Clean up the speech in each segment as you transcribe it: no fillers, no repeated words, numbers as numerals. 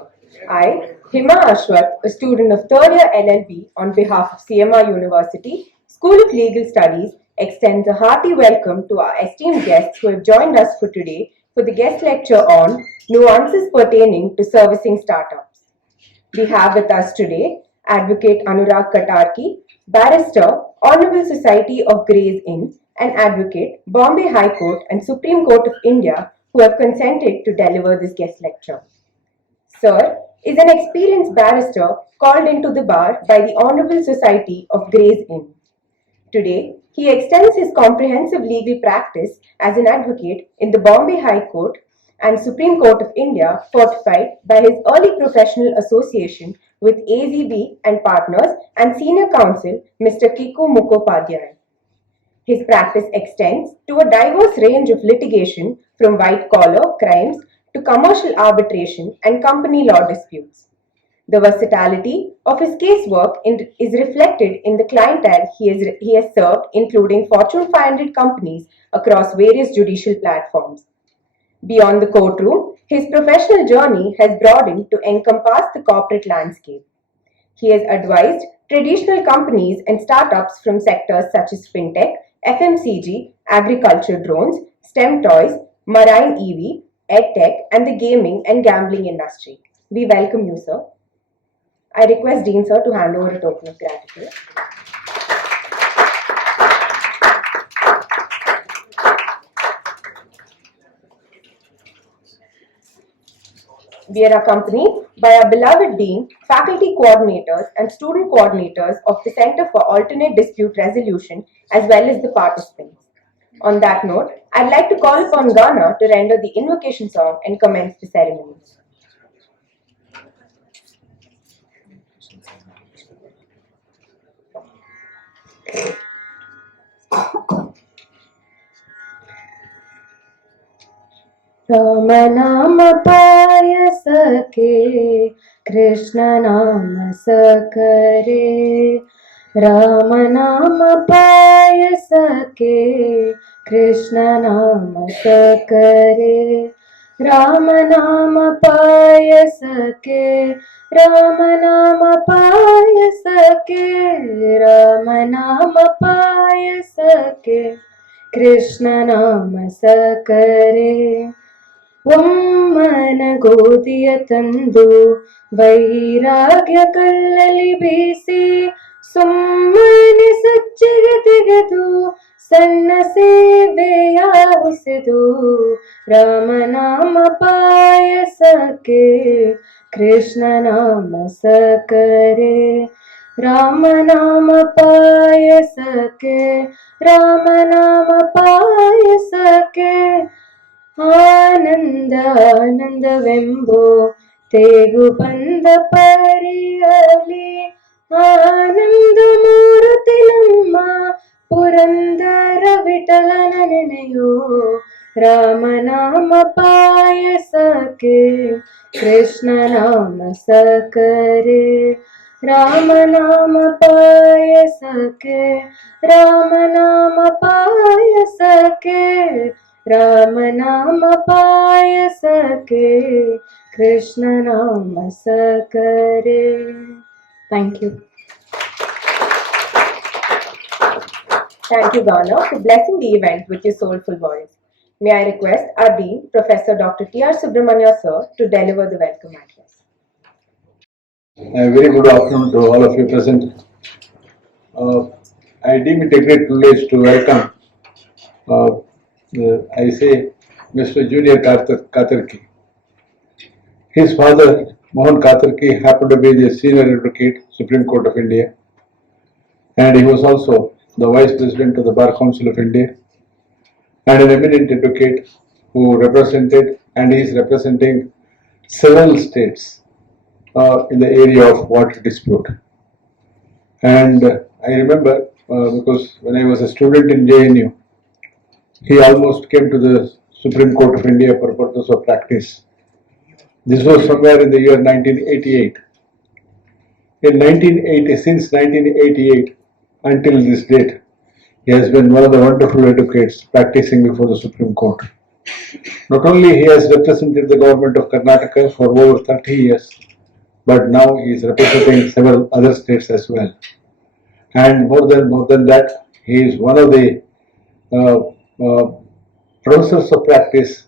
lecture. I, Hima Ashwath, a student of third year LLB on behalf of CMR University, School of Legal Studies, extends a hearty welcome to our esteemed guests who have joined us for today for the guest lecture on Nuances pertaining to servicing startups. We have with us today Advocate Anurag Katarki, Barrister, Hon'ble Society of Gray's Inn, and Advocate, Bombay High Court and Supreme Court of India, who have consented to deliver this guest lecture. Sir is an experienced barrister called into the bar by the Hon'ble Society of Gray's Inn. Today, he extends his comprehensive legal practice as an advocate in the Bombay High Court and Supreme Court of India, fortified by his early professional association with AZB and partners and senior counsel Mr. Kiku Mukhopadhyay. His practice extends to a diverse range of litigation from white-collar crimes to commercial arbitration and company law disputes. The versatility of his casework is reflected in the clientele he has served, including Fortune 500 companies across various judicial platforms. Beyond the courtroom, his professional journey has broadened to encompass the corporate landscape. He has advised traditional companies and startups from sectors such as fintech, FMCG, agriculture drones, STEM toys, marine EV, EdTech, and the gaming and gambling industry. We welcome you, sir. I request Dean, sir, to hand over a token of gratitude. We are accompanied by our beloved Dean, faculty coordinators, and student coordinators of the Center for Alternate Dispute Resolution, as well as the participants. On that note, I'd like to call upon Ghana to render the invocation song and commence the ceremony. Rama Nama Paya Sake, Krishna Nama Sakare. Rama Nama Paya Sake, Krishna Nama Sakare. Rama Nama Paya Sake, Rama Nama Paya Sake, Rama Nama Paya Sake, Krishna Nama Sakare. ಒಮ್ಮನ ಗೋಧಿಯ ತಂದು ವೈರಾಗ್ಯ ಕಲ್ಲಲ್ಲಿ ಬೀಸಿ ಸುಮ್ಮನೆ ಸಜ್ಜಿಗೆ ತೆಗೆದು ಸಣ್ಣ ಸೇವೆಯ ಹುಸಿದು ರಾಮನಾಮ ಪಾಯಸಕ್ಕೆ ಕೃಷ್ಣ ನಾಮ ಸಕರೆ ರಾಮನಾಮ ಪಾಯಸಕ್ಕೆ ರಾಮನಾಮ ಪಾಯಸಕ್ಕೆ ಆನಂದ ಆನಂದವೆಂಬೋ ತೇಗು ಬಂದ ಪರಿಯಲಿ ಆನಂದ ಮೂರ್ತಿ ನಮ್ಮ ಪುರಂದರ ವಿಠಲನ ನೆನೆಯೋ ರಾಮನಾಮ ಪಾಯಸಕ್ಕೆ ಕೃಷ್ಣ ನಾಮ ಸಕರೆ ರಾಮನಾಮ ಪಾಯಸಕ್ಕೆ ರಾಮನಾಮ ಪಾಯಸಕ್ಕೆ Ramanama Payasake, Krishna Nama Sakare. Thank you. Thank you, Ghana, for blessing the event with your soulful voice. May I request our Dean, Professor Dr. T.R. Subramanya, sir, to deliver the welcome address. A very good afternoon to all of you present. I deem it a great privilege to welcome I say Mr. Junior Katarki. His father, Mohan Katarki, happened to be the senior advocate, Supreme Court of India, and he was also the Vice President of the Bar Council of India, and an eminent advocate who represented and is representing several states in the area of water dispute. And I remember, because when I was a student in JNU, he almost came to the Supreme Court of India for purpose of practice. This was somewhere in the year 1988. Since 1988 until this date, he has been one of the wonderful advocates practicing before the Supreme Court. Not only he has represented the government of Karnataka for over 30 years, but now he is representing several other states as well. And more than that, he is one of the uh, uh, professors of practice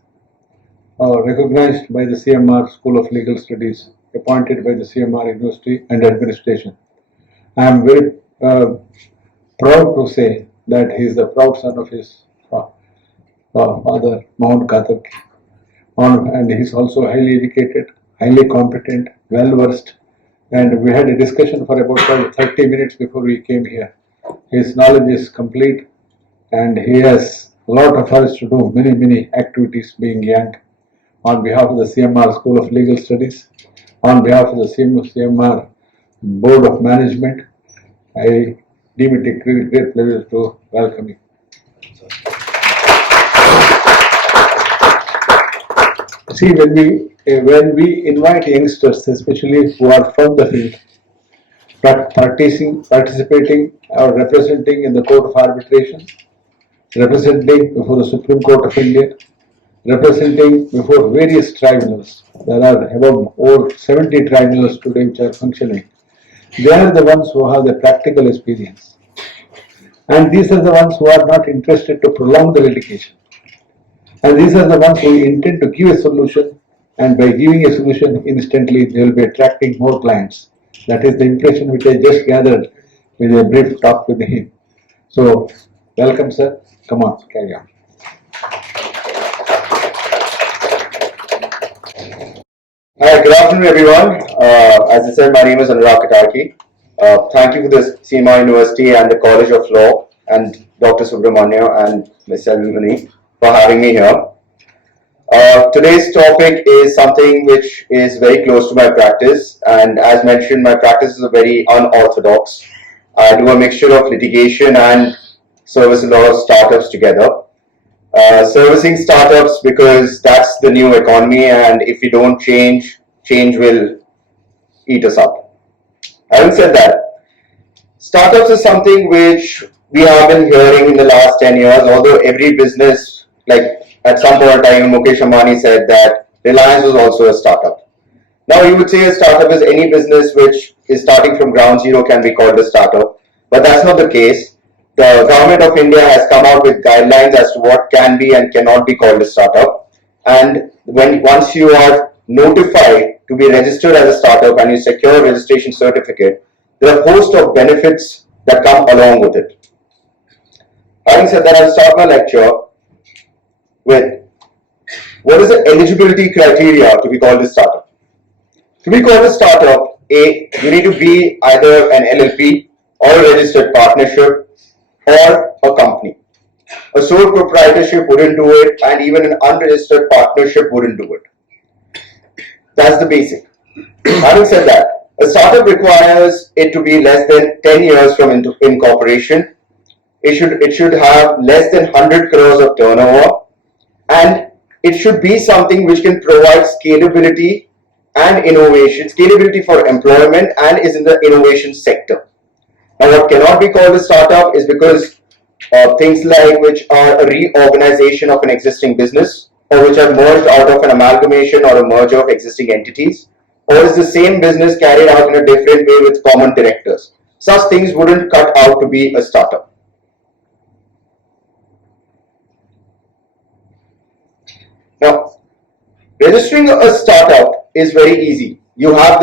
recognized by the CMR School of Legal Studies, appointed by the CMR University and Administration. I am very proud to say that he is the proud son of his father, Mount Katarki. And he is also highly educated, highly competent, well versed. And we had a discussion for about 30 minutes before we came here. His knowledge is complete, and he has a lot of us to do, many activities being young. On behalf of the CMR School of Legal Studies, on behalf of the CMR Board of Management, I deem it a great pleasure to welcome you. See, when we invite youngsters, especially who are from the field, participating or representing in the Court of Arbitration, representing before the Supreme Court of India, representing before various tribunals. There are about over 70 tribunals today which are functioning. They are the ones who have the practical experience. And these are the ones who are not interested to prolong the litigation. And these are the ones who intend to give a solution, and by giving a solution instantly they will be attracting more clients. That is the impression which I just gathered with a brief talk with him. So, welcome sir. Come on, carry on. Hi, good afternoon everyone. As I said, my name is Anurag Katarki. Thank you for the CMI University and the College of Law and Dr. Subramanya and Ms. Selvani for having me here. Today's topic is something which is very close to my practice, and as mentioned, my practice is very unorthodox. I do a mixture of litigation and service a lot of startups together. Servicing startups because that's the new economy, and if we don't change, change will eat us up. Having said that, startups is something which we have been hearing in the last 10 years, although every business, like at some point in time, Mukesh Ambani said that Reliance was also a startup. Now you would say a startup is any business which is starting from ground zero can be called a startup, but that's not the case. The government of India has come out with guidelines as to what can be and cannot be called a startup. And once you are notified to be registered as a startup and you secure a registration certificate, there are a host of benefits that come along with it. Having said that, I'll start my lecture with what is the eligibility criteria to be called a startup. To be called a startup, you need to be either an LLP or a registered partnership or a company. A sole proprietorship wouldn't do it, and even an unregistered partnership wouldn't do it. That's the basic. Having said that, a startup requires it to be less than 10 years from incorporation. It should have less than 100 crores of turnover, and it should be something which can provide scalability and innovation, scalability for employment, and is in the innovation sector. Now, what cannot be called a startup is because things like which are a reorganization of an existing business, or which are merged out of an amalgamation or a merger of existing entities, or is the same business carried out in a different way with common directors. Such things wouldn't cut out to be a startup. Now, registering a startup is very easy. You have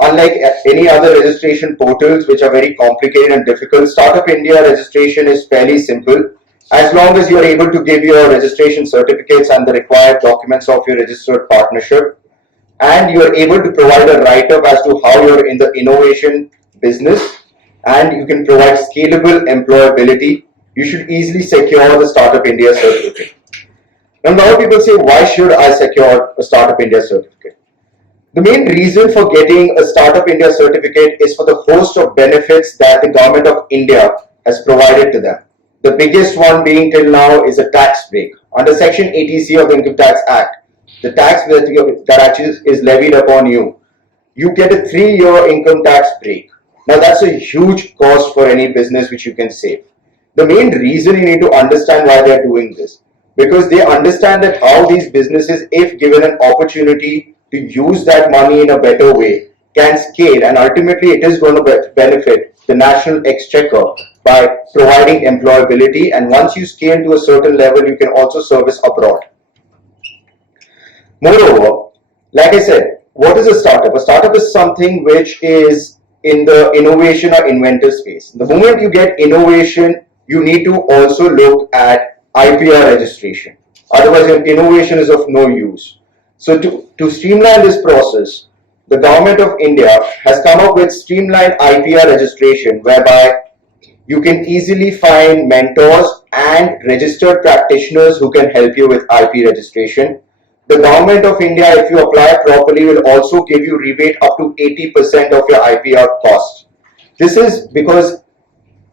unlike any other registration portals which are very complicated and difficult, Startup India registration is fairly simple. As long as you are able to give your registration certificates and the required documents of your registered partnership, and you are able to provide a write-up as to how you are in the innovation business, and you can provide scalable employability, you should easily secure the Startup India certificate. Now, a lot of people say, why should I secure a Startup India certificate? The main reason for getting a Startup India certificate is for the host of benefits that the government of India has provided to them. The biggest one being till now is a tax break. Under Section 80C of the Income Tax Act, the tax that actually is levied upon you, you get a 3-year income tax break. Now that's a huge cost for any business which you can save. The main reason you need to understand why they are doing this. because they understand that how these businesses, if given an opportunity to use that money in a better way, can scale, and ultimately it is going to benefit the national exchequer by providing employability, and once you scale to a certain level, you can also service abroad. Moreover, like I said, what is a startup? A startup is something which is in the innovation or inventor space. The moment you get innovation, you need to also look at IPR registration. Otherwise, your innovation is of no use. So to streamline this process, the government of India has come up with streamlined IPR registration, whereby you can easily find mentors and registered practitioners who can help you with IP registration. The government of India, if you apply properly, will also give you rebate up to 80% of your IPR cost. This is because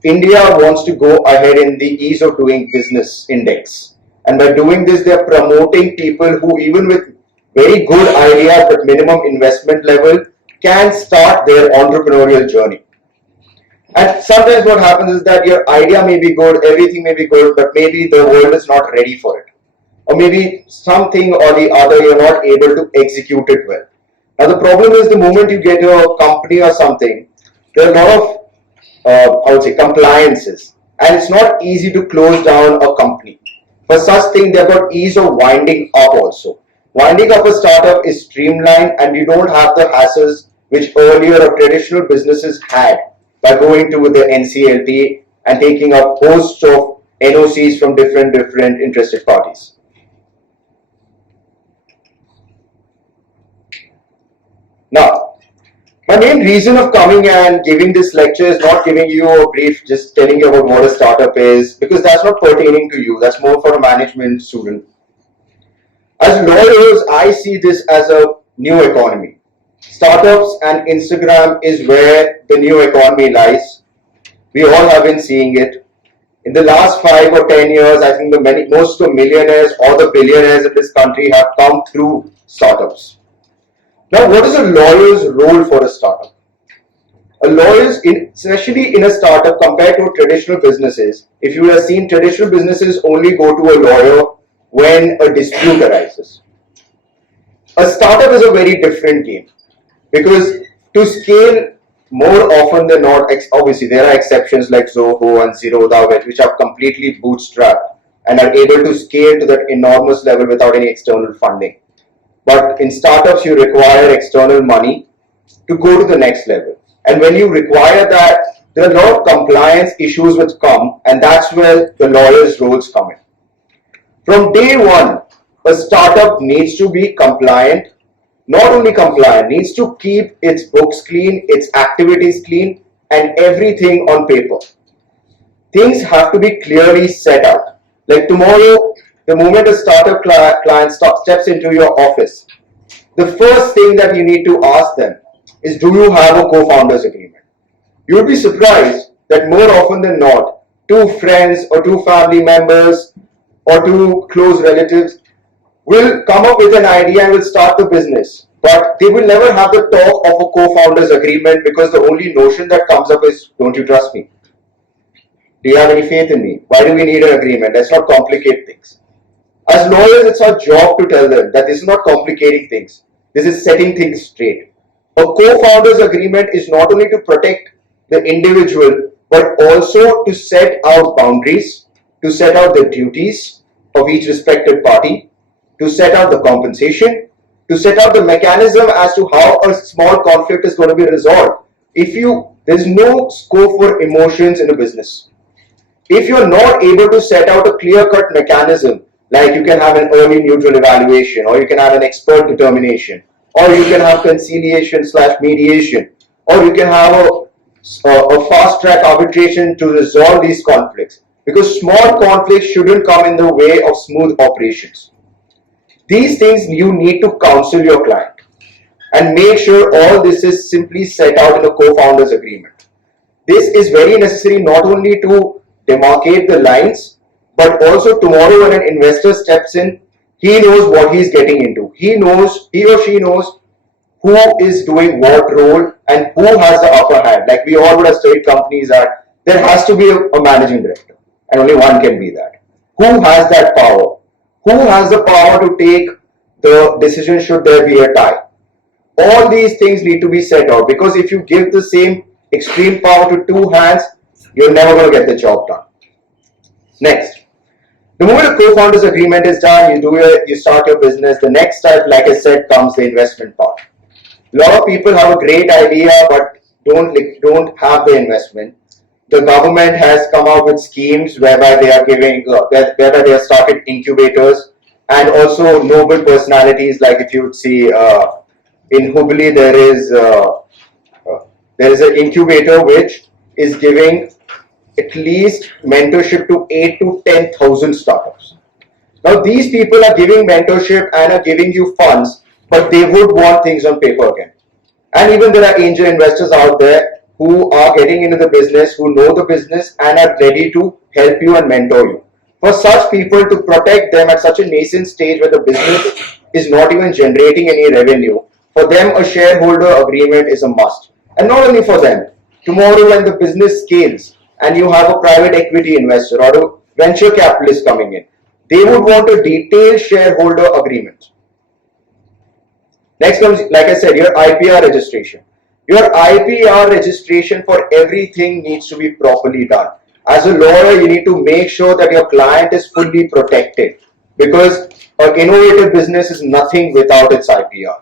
India wants to go ahead in the ease of doing business index. And by doing this, they're promoting people who, even with very good ideas but minimum investment level, can start their entrepreneurial journey. And sometimes what happens is that your idea may be good, everything may be good, but maybe the world is not ready for it. Or maybe something or the other, you're not able to execute it well. Now the problem is, the moment you get a company or something, there are a lot of, I would say, compliances. And it's not easy to close down a company. For such thing, they've got ease of winding up also. Winding up a startup is streamlined, and you don't have the hassles which earlier or traditional businesses had by going to the NCLT and taking up hosts of NOCs from different interested parties. Now, my main reason of coming and giving this lecture is not giving you a brief, just telling you about what a startup is, because that's not pertaining to you. That's more for a management student. As lawyers, I see this as a new economy. Startups and Instagram is where the new economy lies. We all have been seeing it. In the last 5 or 10 years, I think most of the millionaires or the billionaires in this country have come through startups. Now, what is a lawyer's role for a startup? A lawyer's, especially in a startup compared to traditional businesses, if you have seen, traditional businesses only go to a lawyer when a dispute arises. A startup is a very different game, because to scale, more often than not, obviously there are exceptions like Zoho and Zerodha, which are completely bootstrapped and are able to scale to that enormous level without any external funding. But in startups, you require external money to go to the next level. And when you require that, there are a lot of compliance issues which come, and that's where the lawyer's roles come in. From day one, a startup needs to be compliant. Not only compliant, needs to keep its books clean, its activities clean, and everything on paper. Things have to be clearly set out. Like tomorrow, the moment a startup client steps into your office, the first thing that you need to ask them is, do you have a co-founders agreement? You would be surprised that more often than not, 2 friends or 2 family members or 2 close relatives will come up with an idea and will start the business. But they will never have the talk of a co-founders agreement, because the only notion that comes up is, don't you trust me? Do you have any faith in me? Why do we need an agreement? Let's not complicate things. As lawyers, it's our job to tell them that this is not complicating things. This is setting things straight. A co-founders agreement is not only to protect the individual, but also to set out boundaries, to set out the duties of each respected party, to set out the compensation, to set out the mechanism as to how a small conflict is going to be resolved. There's no scope for emotions in a business. If you're not able to set out a clear-cut mechanism, like you can have an early neutral evaluation, or you can have an expert determination, or you can have conciliation/mediation, or you can have a fast-track arbitration to resolve these conflicts, because small conflicts shouldn't come in the way of smooth operations. These things you need to counsel your client and make sure all this is simply set out in a co-founders agreement. This is very necessary, not only to demarcate the lines, but also tomorrow when an investor steps in, he knows what he's getting into. He or she knows who is doing what role and who has the upper hand. Like we all would have studied companies that there has to be a managing director, and only one can be that. Who has that power? Who has the power to take the decision should there be a tie? All these things need to be set out, because if you give the same extreme power to two hands, you're never going to get the job done. Next, the moment a co-founders agreement is done, you start your business. The next step, like I said, comes the investment part. A lot of people have a great idea but don't have the investment. The government has come out with schemes whereby they are giving, whereby they have started incubators, and also noble personalities. Like if you would see in Hon'ble, there is an incubator which is giving at least mentorship to 8 to 10,000 startups. Now these people are giving mentorship and are giving you funds, but they would want things on paper again. And even there are angel investors out there who are getting into the business, who know the business and are ready to help you and mentor you. For such people, to protect them at such a nascent stage where the business is not even generating any revenue, for them a shareholder agreement is a must. And not only for them, tomorrow when the business scales and you have a private equity investor or a venture capitalist coming in, they would want a detailed shareholder agreement. Next comes, like I said, your IPR registration. Your IPR registration for everything needs to be properly done. As a lawyer, you need to make sure that your client is fully protected, because an innovative business is nothing without its IPR.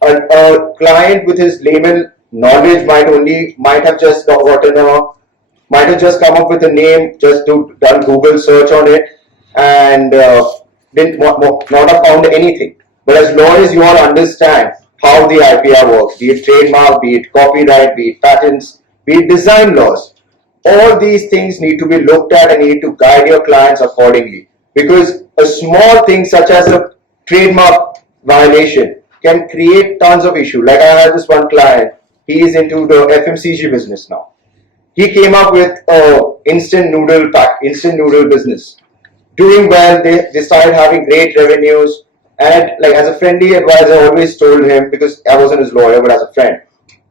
A client with his layman knowledge might have just come up with a name, just done Google search on it, and not have found anything. But as lawyers, you all understand how the IPR works, be it trademark, be it copyright, be it patents, be it design laws. All these things need to be looked at and need to guide your clients accordingly. Because a small thing such as a trademark violation can create tons of issue. Like I had this one client, he is into the FMCG business now. He came up with a instant noodle business. Doing well, they started having great revenues. And like as a friendly advisor, I always told him, because I wasn't his lawyer, but as a friend,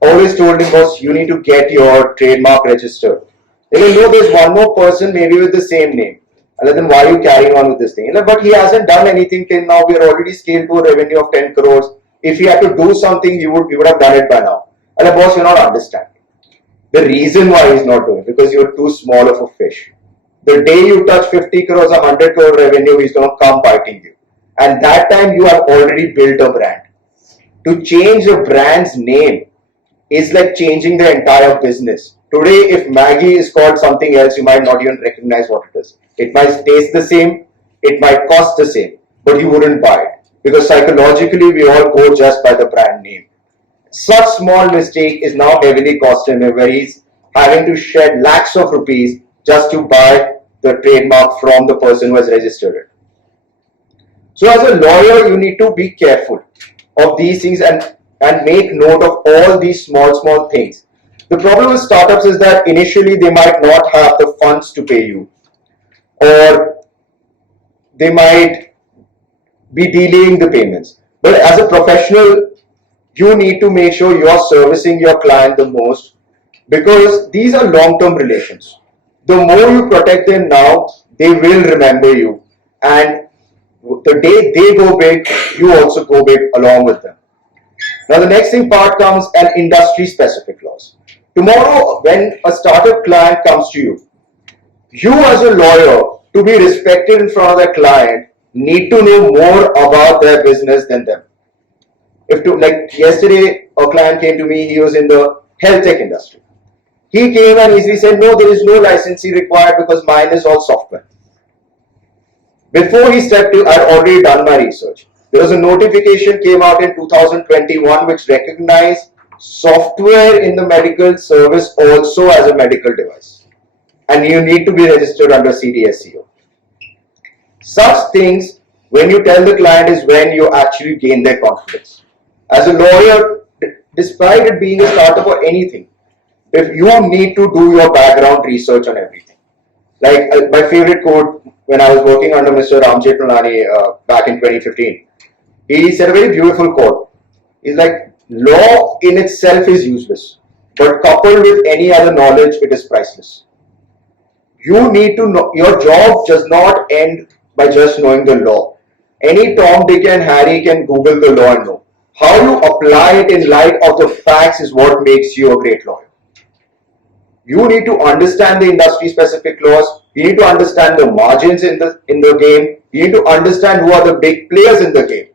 always told him, boss, you need to get your trademark registered. They will know there's one more person maybe with the same name. And then why are you carrying on with this thing? But he hasn't done anything till now. We are already scaled to a revenue of 10 crores. If he had to do something, he would have done it by now. And the boss, you're not understanding. The reason why he's not doing it, because you're too small of a fish. The day you touch 50 crores, 100 crore revenue, he's going to come biting you. And that time you have already built a brand. To change a brand's name is like changing the entire business. Today, if Maggie is called something else, you might not even recognize what it is. It might taste the same, it might cost the same, but you wouldn't buy it. Because psychologically, we all go just by the brand name. Such small mistake is now heavily costing him, where he's having to shed lakhs of rupees just to buy the trademark from the person who has registered it. So as a lawyer, you need to be careful of these things and make note of all these small things. The problem with startups is that initially they might not have the funds to pay you, or they might be delaying the payments. But as a professional, you need to make sure you are servicing your client the most, because these are long-term relations. The more you protect them now, they will remember you, and the day they go big, you also go big along with them. Now the next part comes an industry specific laws. Tomorrow when a startup client comes to you, you as a lawyer, to be respected in front of their client, need to know more about their business than them. Like yesterday, a client came to me, he was in the health tech industry. He came and easily said, no, there is no licensing required because mine is all software. Before he stepped in, I had already done my research. There was a notification came out in 2021 which recognized software in the medical service also as a medical device. And you need to be registered under CDSCO. Such things, when you tell the client, is when you actually gain their confidence. As a lawyer, despite it being a startup or anything, if you need to do your background research on everything. Like my favorite quote when I was working under Mr. Ramjetmalani back in 2015, he said a very beautiful quote. He's like, law in itself is useless, but coupled with any other knowledge, it is priceless. You need to know, your job does not end by just knowing the law. Any Tom, Dick and Harry can Google the law and know. How you apply it in light of the facts is what makes you a great lawyer. You need to understand the industry specific laws. You need to understand the margins in the game. You need to understand who are the big players in the game.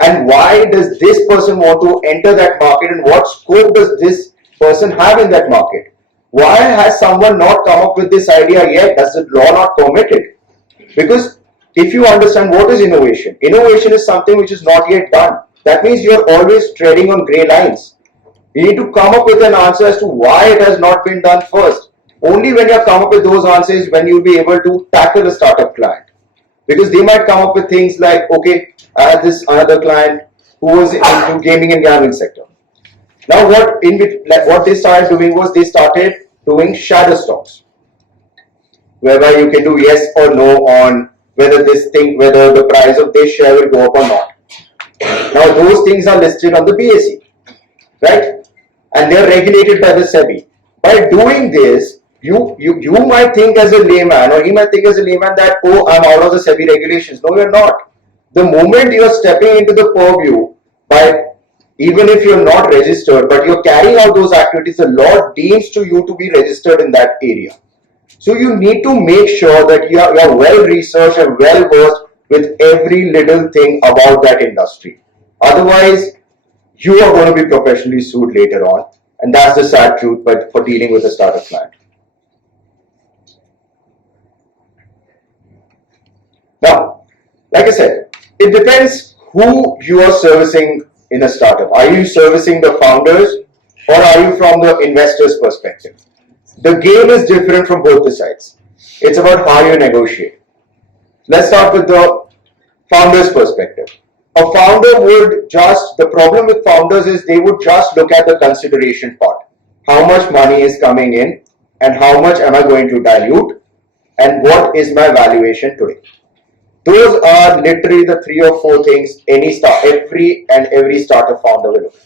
And why does this person want to enter that market, and what scope does this person have in that market? Why has someone not come up with this idea yet? Does the law not permit it? Because if you understand what is innovation, innovation is something which is not yet done. That means you are always treading on grey lines. You need to come up with an answer as to why it has not been done first. Only when you have come up with those answers when you'll be able to tackle a startup client. Because they might come up with things like, okay, I had this another client who was into gaming and gambling sector. Now what they started doing was they started doing shadow stocks, whereby you can do yes or no on whether the price of this share will go up or not. Now those things are listed on the BSE, right? And they are regulated by the SEBI. By doing this, you might think as a layman, or he might think as a layman that, oh, I'm out of the SEBI regulations. No, you're not. The moment you are stepping into the purview, even if you're not registered, but you're carrying out those activities, the law deems to you to be registered in that area. So you need to make sure that you are well researched and well versed with every little thing about that industry. Otherwise, you are going to be professionally sued later on, and that's the sad truth. But for dealing with a startup client. Now, like I said, it depends who you are servicing in a startup. Are you servicing the founders, or are you from the investor's perspective? The game is different from both the sides. It's about how you negotiate. Let's start with the founder's perspective. A founder the problem with founders is they would just look at the consideration part. How much money is coming in, and how much am I going to dilute, and what is my valuation today? Those are literally the 3 or 4 things every startup founder will look at.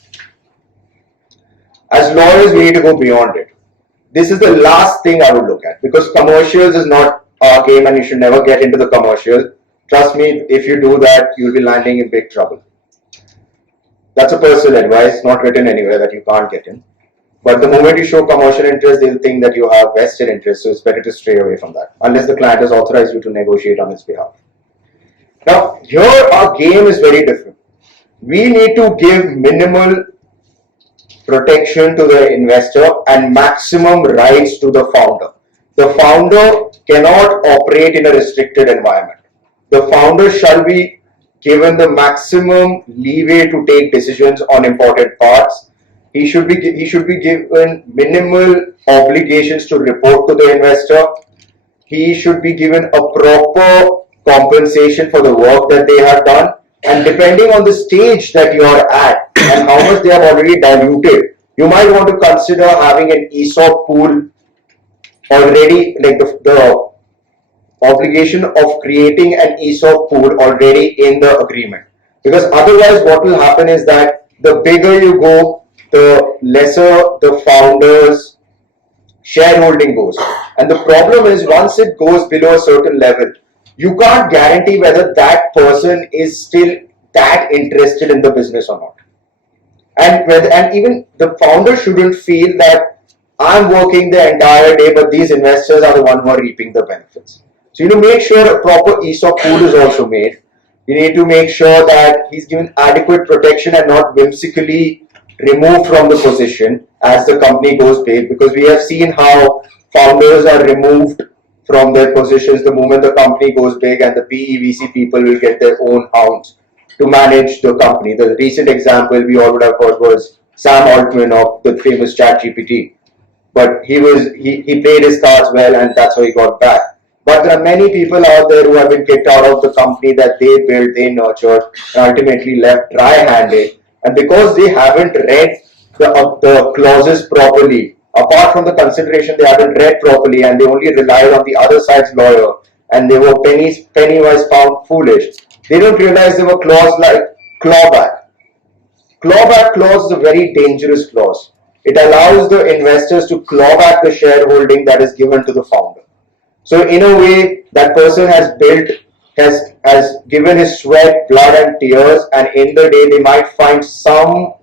As lawyers, we need to go beyond it. This is the last thing I would look at, because commercials is not our game and you should never get into the commercial. Trust me, if you do that, you'll be landing in big trouble. That's a personal advice, not written anywhere, that you can't get in. But the moment you show commercial interest, they'll think that you have vested interest, so it's better to stray away from that, unless the client has authorized you to negotiate on his behalf. Now, here our game is very different. We need to give minimal protection to the investor and maximum rights to the founder. The founder cannot operate in a restricted environment. The founder shall be given the maximum leeway to take decisions on important parts. He should be given minimal obligations to report to the investor. He should be given a proper compensation for the work that they have done. And depending on the stage that you are at and how much they have already diluted, you might want to consider having an ESOP pool already, like the obligation of creating an ESOP pool already in the agreement. Because otherwise what will happen is that the bigger you go, the lesser the founder's shareholding goes. And the problem is, once it goes below a certain level, you can't guarantee whether that person is still that interested in the business or not. And even the founder shouldn't feel that I'm working the entire day, but these investors are the one who are reaping the benefits. So you need to make sure a proper ESOP pool is also made. You need to make sure that he's given adequate protection and not whimsically removed from the position as the company goes big, because we have seen how founders are removed from their positions the moment the company goes big, and the PE VC people will get their own hounds to manage the company. The recent example we all would have heard was Sam Altman of the famous ChatGPT. But he played his cards well, and that's how he got back. But there are many people out there who have been kicked out of the company that they built, they nurtured, and ultimately left dry-handed. And because they haven't read the clauses properly, apart from the consideration, they haven't read properly, and they only relied on the other side's lawyer, and they were penny-wise found foolish. They don't realize there were clauses like clawback. Clawback clause is a very dangerous clause. It allows the investors to claw back the shareholding that is given to the founder. So in a way, that person has built has given his sweat, blood, and tears, and in the day they might find some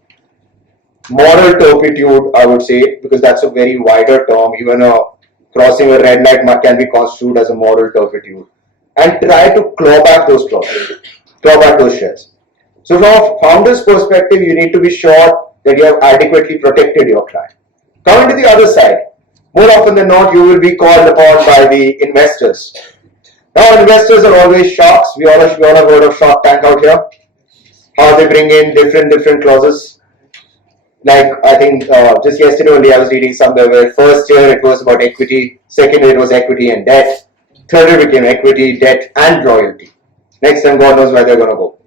moral turpitude, I would say, because that's a very wider term. Even crossing a red light can be construed as a moral turpitude, and try to claw back those shares. So from a founder's perspective, you need to be sure that you have adequately protected your client. Coming to the other side, more often than not, you will be called upon by the investors. Now, investors are always sharks. We all have heard of Shark Tank out here. How they bring in different clauses. Like, I think just yesterday only I was reading somewhere where first year it was about equity, second year it was equity and debt, third year became equity, debt, and royalty. Next time, God knows where they're going to go.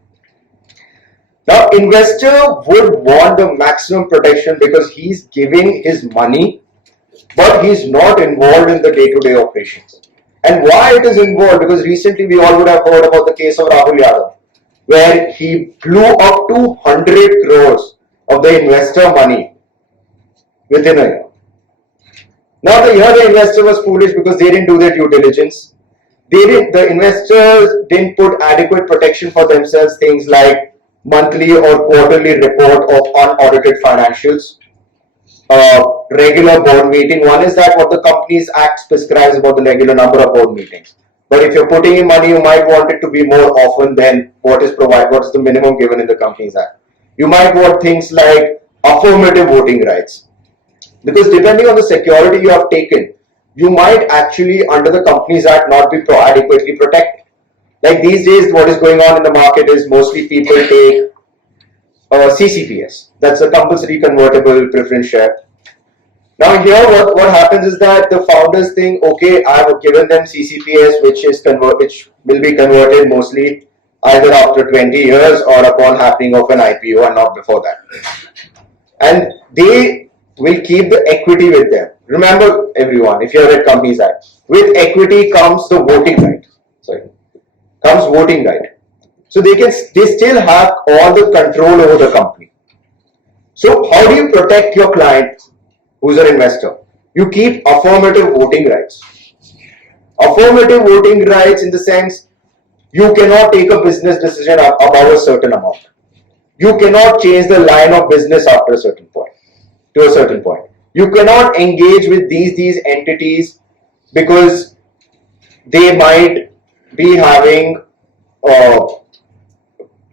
Now, investor would want the maximum protection because he's giving his money, but he's not involved in the day-to-day operations. And why it is involved? Because recently we all would have heard about the case of Rahul Yadav, where he blew up 200 crores of the investor money within a year. Now, the investor was foolish because they didn't do their due diligence. The investors didn't put adequate protection for themselves, things like monthly or quarterly report of unaudited financials, regular board meeting. One is that what the Companies Act prescribes about the regular number of board meetings. But if you're putting in money, you might want it to be more often than what is the minimum given in the Companies Act. You might want things like affirmative voting rights. Because depending on the security you have taken, you might actually, under the Companies Act, not be adequately protected. Like these days, what is going on in the market is mostly people take CCPS. That's a compulsory convertible preference share. Now here, what happens is that the founders think, okay, I have given them CCPS, which will be converted mostly either after 20 years or upon happening of an IPO and not before that. And they will keep the equity with them. Remember, everyone, if you're at Companies Act, with equity comes the voting right. Comes voting right. So they still have all the control over the company. So how do you protect your client who's an investor? You keep affirmative voting rights. Affirmative voting rights in the sense you cannot take a business decision above a certain amount. You cannot change the line of business after a certain point. To a certain point. You cannot engage with these entities because they might be having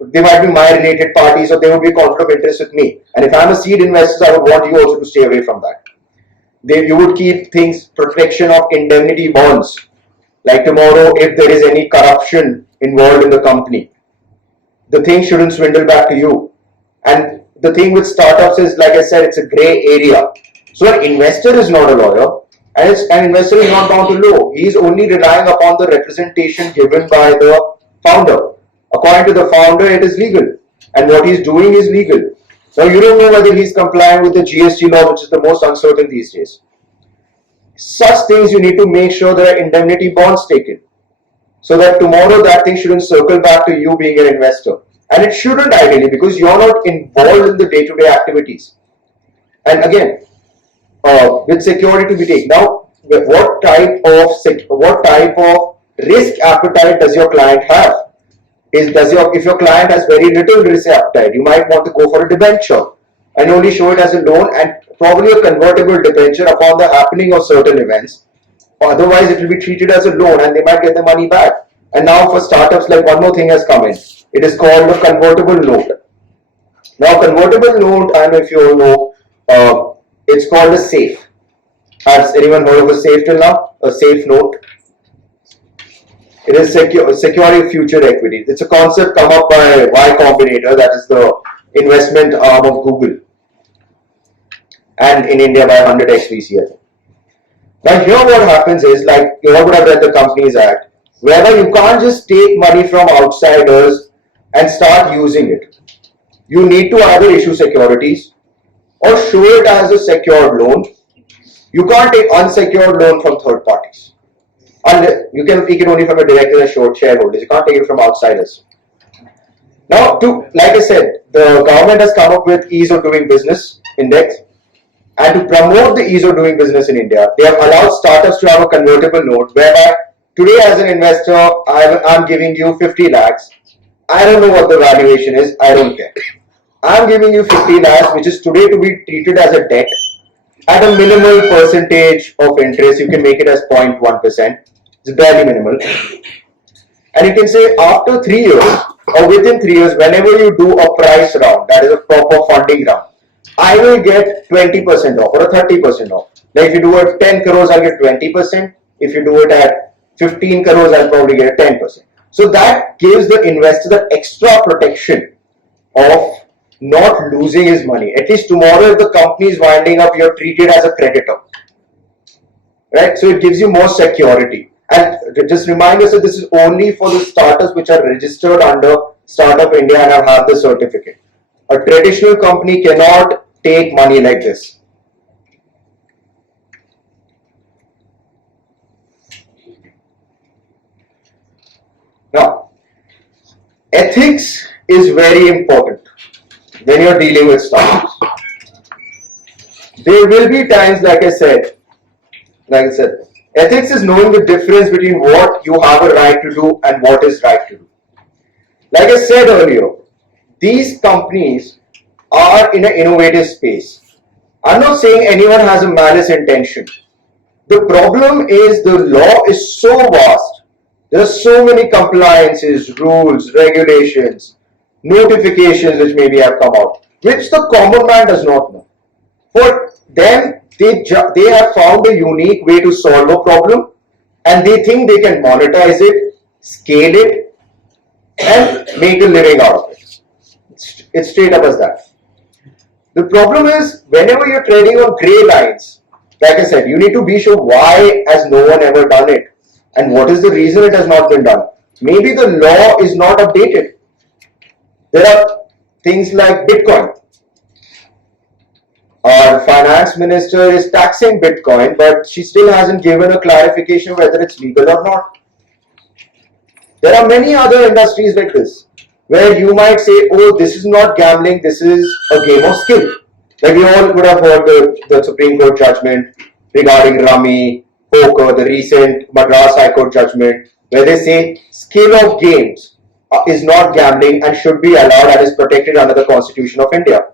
they might be my related parties, or they would be conflict of interest with me. And if I'm a seed investor, I would want you also to stay away from that. You would keep things, protection of indemnity bonds. Like tomorrow, if there is any corruption involved in the company, the thing shouldn't swindle back to you. And the thing with startups is, like I said, it's a gray area. So an investor is not a lawyer, and an investor is not bound to law. He is only relying upon the representation given by the founder. According to the founder, it is legal, and what he's doing is legal. Now you don't know whether he's complying with the GST law, which is the most uncertain these days. Such things you need to make sure there are indemnity bonds taken, so that tomorrow that thing shouldn't circle back to you being an investor. And it shouldn't ideally, because you're not involved in the day-to-day activities. And again, with security to be taken. Now, what type of risk appetite does your client have? If your client has very little risk appetite, you might want to go for a debenture and only show it as a loan, and probably a convertible debenture upon the happening of certain events. Otherwise, it will be treated as a loan and they might get the money back. And now for startups, like one more thing has come in. It is called a convertible note. Now, convertible note, I don't know if you all know, it's called a safe. Has anyone heard of a safe till now? A safe note? It is securing future equity. It's a concept come up by Y Combinator, that is the investment arm of Google, and in India by 100x VC. Now here what happens is, like you all would have read the Companies Act, whether you can't just take money from outsiders and start using it. You need to either issue securities or show it as a secured loan. You can't take unsecured loan from third parties. You can take it only from a director and short shareholders. You can't take it from outsiders. Now, like I said, the government has come up with ease of doing business index, and to promote the ease of doing business in India, they have allowed startups to have a convertible note whereby Today as an investor, I'm giving you 50 lakhs. I don't know what the valuation is, I don't care. I'm giving you 50 lakhs, which is today to be treated as a debt at a minimal percentage of interest. You can make it as 0.1%. It's barely minimal. And you can say after 3 years or within 3 years, whenever you do a price round, that is a proper funding round, I will get 20% off or a 30% off. Like if you do it 10 crores, I'll get 20%. If you do it at 15 crores, I'll probably get 10%. So that gives the investor the extra protection of not losing his money. At least tomorrow, if the company is winding up, you're treated as a creditor. Right? So it gives you more security. And just remind us that this is only for the startups which are registered under Startup India and have the certificate. A traditional company cannot take money like this. Now, ethics is very important when you're dealing with startups. There will be times, like I said, ethics is knowing the difference between what you have a right to do and what is right to do. Like I said earlier, these companies are in an innovative space. I'm not saying anyone has a malice intention. The problem is the law is so vast. There are so many compliances, rules, regulations, notifications which maybe have come out, which the common man does not know. For them, they have found a unique way to solve a problem, and they think they can monetize it, scale it, and make a living out of it. It's straight up as that. The problem is, whenever you're trading on grey lines, like I said, you need to be sure why has no one ever done it, and what is the reason it has not been done. Maybe the law is not updated. There are things like Bitcoin. Our finance minister is taxing Bitcoin, but she still hasn't given a clarification whether it's legal or not. There are many other industries like this, where you might say, oh, this is not gambling, this is a game of skill. Like we all would have heard the Supreme Court judgment regarding rummy, poker, the recent Madras High Court judgment, where they say skill of games is not gambling and should be allowed and is protected under the Constitution of India.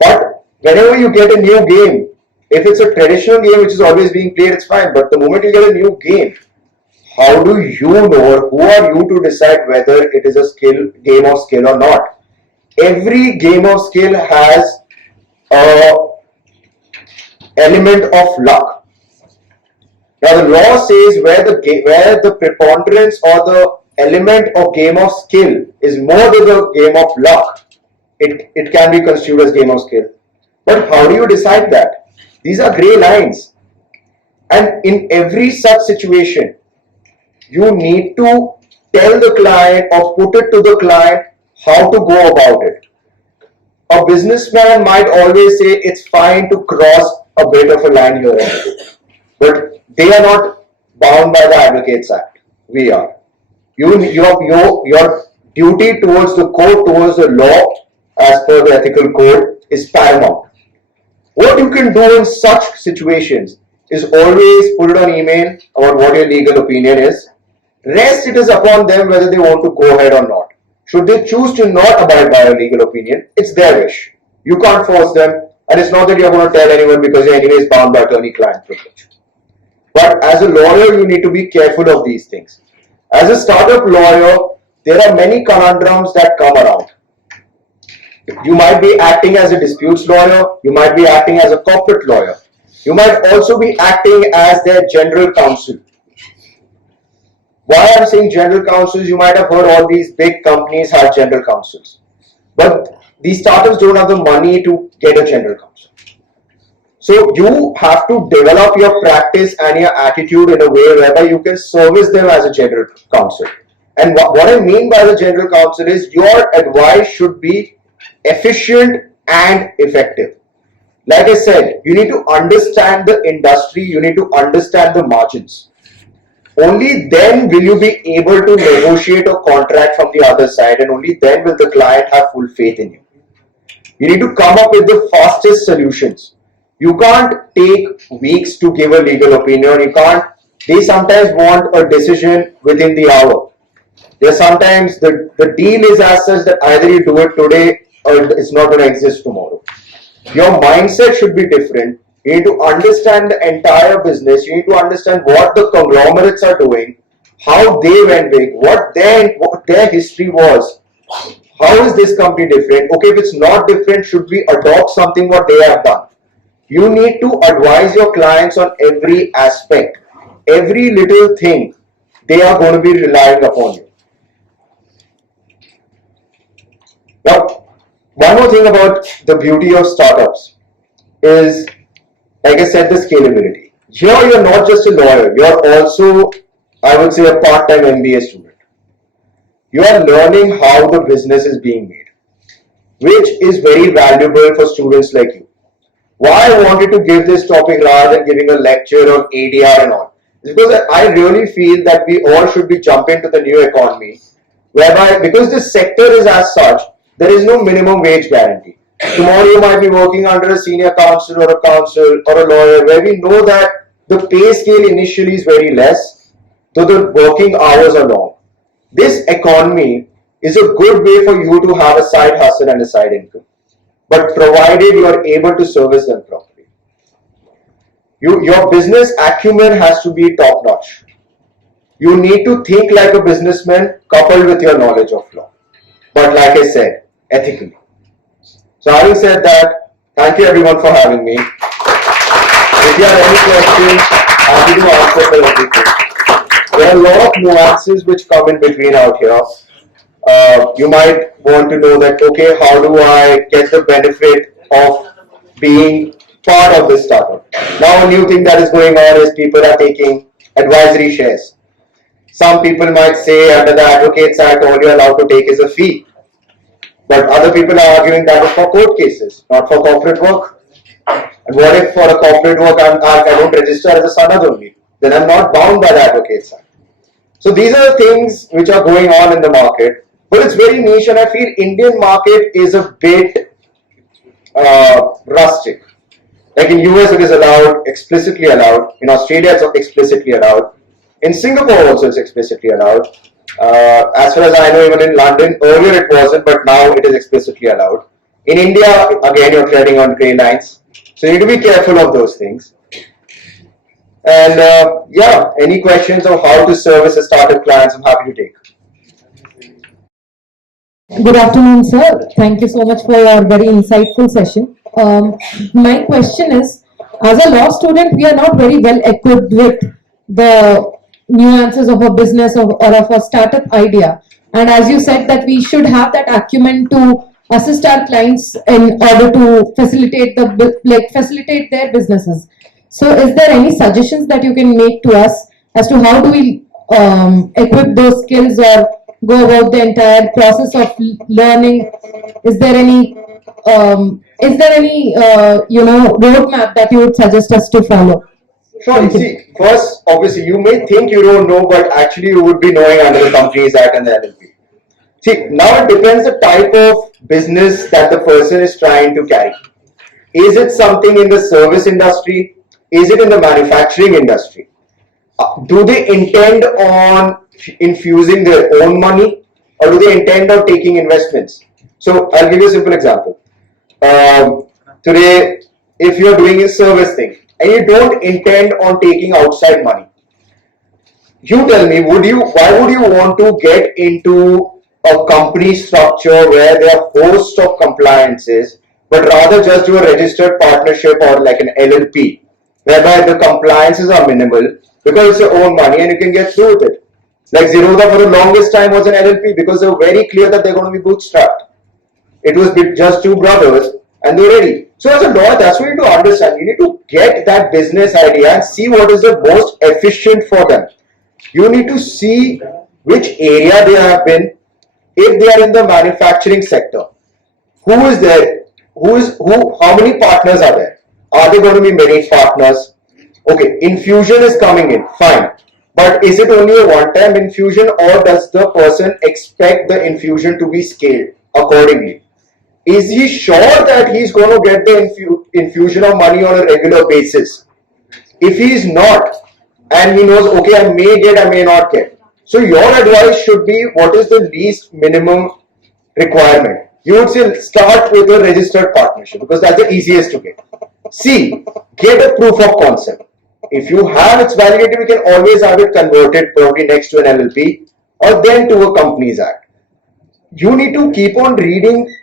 But whenever you get a new game, if it's a traditional game which is always being played, it's fine. But the moment you get a new game, how do you know, or who are you to decide whether it is a game of skill or not? Every game of skill has an element of luck. Now the law says where the preponderance or the element of game of skill is more than the game of luck, it can be construed as game of skill. But how do you decide that? These are grey lines. And in every such situation, you need to tell the client or put it to the client how to go about it. A businessman might always say it's fine to cross a bit of a line here and there. But they are not bound by the Advocates Act. We are. Your duty towards the court, towards the law, as per the ethical code, is paramount. What you can do in such situations is always put it on email about what your legal opinion is. Rest, it is upon them whether they want to go ahead or not. Should they choose to not abide by a legal opinion, it's their wish. You can't force them, and it's not that you're going to tell anyone because you're anyways bound by attorney-client privilege. But as a lawyer, you need to be careful of these things. As a startup lawyer, there are many conundrums that come around. You might be acting as a disputes lawyer, you might be acting as a corporate lawyer, you might also be acting as their general counsel. Why I'm saying general counsels, you might have heard all these big companies have general counsels. But these startups don't have the money to get a general counsel. So you have to develop your practice and your attitude in a way whereby you can service them as a general counsel. And what I mean by the general counsel is your advice should be efficient and effective. Like I said, you need to understand the industry, you need to understand the margins. Only then will you be able to negotiate a contract from the other side, and only then will the client have full faith in you. You need to come up with the fastest solutions. You can't take weeks to give a legal opinion, you can't They sometimes want a decision within the hour. There's sometimes the deal is as such that either you do it today or it's not going to exist tomorrow. Your mindset should be different. You need to understand the entire business. You need to understand what the conglomerates are doing, how they went big, what their history was. How is this company different? Okay, if it's not different, should we adopt something what they have done? You need to advise your clients on every aspect, every little thing. They are going to be relying upon you. Now, one more thing about the beauty of startups is, like I said, the scalability. Here, you're not just a lawyer, you're also, I would say, a part-time MBA student. You are learning how the business is being made, which is very valuable for students like you. Why I wanted to give this topic rather than giving a lecture on ADR and all, is because I really feel that we all should be jumping to the new economy, whereby, because this sector is as such, there is no minimum wage guarantee. Tomorrow you might be working under a senior counsel or a counsel or a lawyer, where we know that the pay scale initially is very less, though the working hours are long. This economy is a good way for you to have a side hustle and a side income, but provided you are able to service them properly. Your business acumen has to be top notch. You need to think like a businessman coupled with your knowledge of law. But like I said, ethically. So having said that, thank you everyone for having me. If you have any questions, happy to answer for everything. There are a lot of nuances which come in between out here. You might want to know that, okay, how do I get the benefit of being part of this startup? Now a new thing that is going on is people are taking advisory shares. Some people might say under the Advocates Act, all you're allowed to take is a fee. But other people are arguing that is for court cases, not for corporate work. And what if for a corporate work I don't register as a Sanad only? Then I'm not bound by the Advocates Act. So these are the things which are going on in the market. But it's very niche, and I feel Indian market is a bit rustic. Like in US it is allowed, explicitly allowed. In Australia it's explicitly allowed. In Singapore also it's explicitly allowed. As far as I know, even in London, earlier it wasn't, but now it is explicitly allowed. In India, again, you're treading on grey lines. So you need to be careful of those things. And yeah, any questions on how to service a startup clients, I'm happy to take. Good afternoon, sir. Thank you so much for your very insightful session. My question is, as a law student, we are not very well equipped with the nuances of a business or of a startup idea. And as you said that we should have that acumen to assist our clients in order to facilitate facilitate their businesses. So is there any suggestions that you can make to us as to how do we equip those skills or go about the entire process of learning? Is there any roadmap that you would suggest us to follow? Sure, see, first, obviously, you may think you don't know, but actually you would be knowing under the Companies Act and the LLP. See, now it depends the type of business that the person is trying to carry. Is it something in the service industry? Is it in the manufacturing industry? Do they intend on infusing their own money, or do they intend on taking investments? So I'll give you a simple example. Today, if you're doing a service thing and you don't intend on taking outside money, you tell me, why would you want to get into a company structure where there are a host of compliances, but rather just do a registered partnership or like an LLP, whereby the compliances are minimal because it's your own money and you can get through with it. Like Zerodha for the longest time was an LLP because they were very clear that they're going to be bootstrapped. It was just two brothers and they're ready. So as a lawyer, that's what you need to understand. You need to get that business idea and see what is the most efficient for them. You need to see which area they have been. If they are in the manufacturing sector, who is there? How many partners are there? Are there going to be many partners? Okay, infusion is coming in, fine. But is it only a one-time infusion, or does the person expect the infusion to be scaled accordingly? Is he sure that he's going to get the infusion of money on a regular basis? If he is not, and he knows, okay, I may get, I may not get. So your advice should be, what is the least minimum requirement? You would say start with a registered partnership because that's the easiest to get. C, get a proof of concept. If you have its validity, we can always have it converted probably next to an LLP or then to a Companies Act. You need to keep on reading.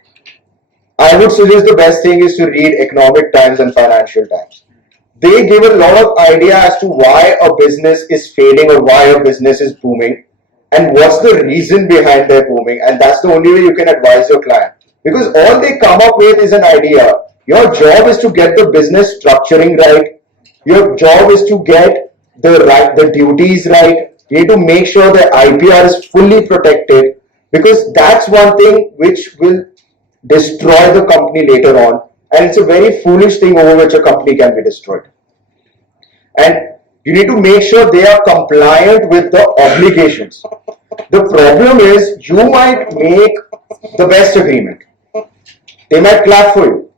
I would suggest the best thing is to read Economic Times and Financial Times. They give a lot of idea as to why a business is failing or why a business is booming and what's the reason behind their booming, and that's the only way you can advise your client. Because all they come up with is an idea. Your job is to get the business structuring right. Your job is to get the duties right. You need to make sure the IPR is fully protected, because that's one thing which will destroy the company later on, and it's a very foolish thing over which a company can be destroyed. And you need to make sure they are compliant with the obligations. The problem is you might make the best agreement. They might clap for you.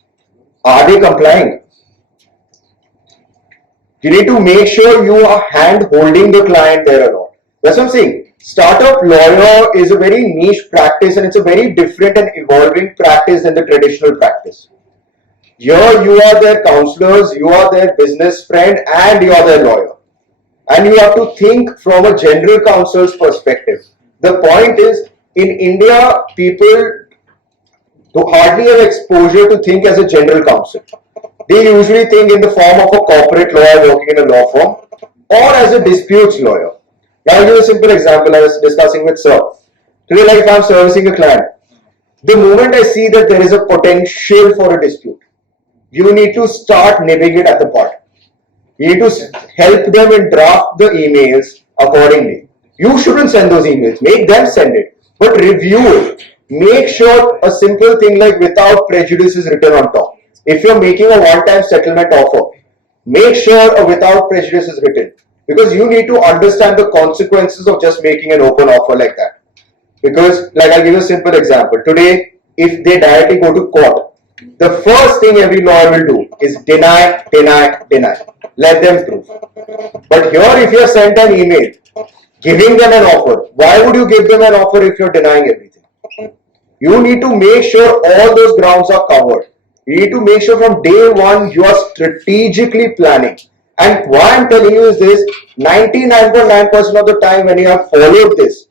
Are they complying? You need to make sure you are hand holding the client there a lot. That's what I'm saying. Startup lawyer is a very niche practice, and it's a very different and evolving practice than the traditional practice. Here you are their counselors, you are their business friend, and you are their lawyer. And you have to think from a general counsel's perspective. The point is, in India, people hardly have exposure to think as a general counsel. They usually think in the form of a corporate lawyer working in a law firm or as a disputes lawyer. Now, I'll give a simple example. I was discussing with Sir. Today, like if I'm servicing a client, the moment I see that there is a potential for a dispute, you need to start nibbling it at the bud. You need to help them and draft the emails accordingly. You shouldn't send those emails. Make them send it. But review it. Make sure a simple thing like without prejudice is written on top. If you're making a one-time settlement offer, make sure a without prejudice is written. Because you need to understand the consequences of just making an open offer like that. Because, like I'll give you a simple example. Today, if they directly go to court, the first thing every lawyer will do is deny, deny, deny. Let them prove. But here, if you're sent an email giving them an offer, why would you give them an offer if you're denying everything? You need to make sure all those grounds are covered. You need to make sure from day one you are strategically planning. And why I'm telling you is this: 99.9% of the time when you have followed this,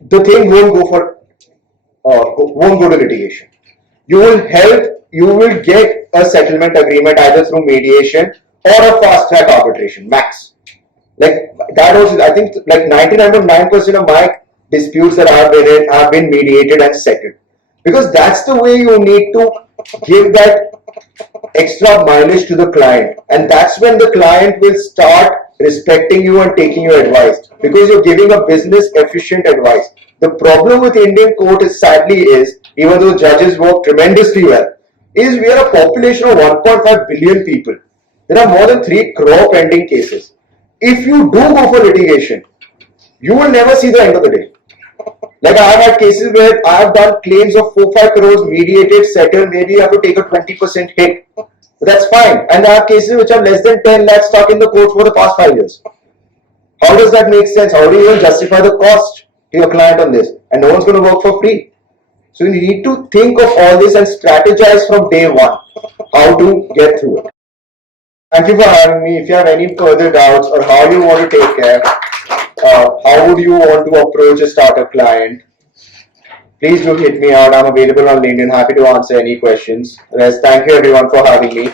the thing won't go to litigation. You will get a settlement agreement either through mediation or a fast track arbitration, max. Like that also, I think like 99.9% of my disputes that I have been in have been mediated and settled. Because that's the way you need to give that extra mileage to the client, and that's when the client will start respecting you and taking your advice, because you're giving a business efficient advice. The problem with Indian court is sadly is, even though judges work tremendously well, is we are a population of 1.5 billion people. There are more than 3 crore pending cases. If you do go for litigation, you will never see the end of the day. Like I have had cases where I have done claims of 4-5 crores, mediated, settled, maybe you have to take a 20% hit. But that's fine. And I have cases which are less than 10 lakhs stuck in the court for the past 5 years. How does that make sense? How do you even justify the cost to your client on this? And no one's going to work for free. So you need to think of all this and strategize from day one how to get through it. Thank you for having me. If you have any further doubts or how you want to take care, how would you want to approach a startup client, please do hit me out. I'm available on LinkedIn. Happy to answer any questions. Thank you everyone for having me.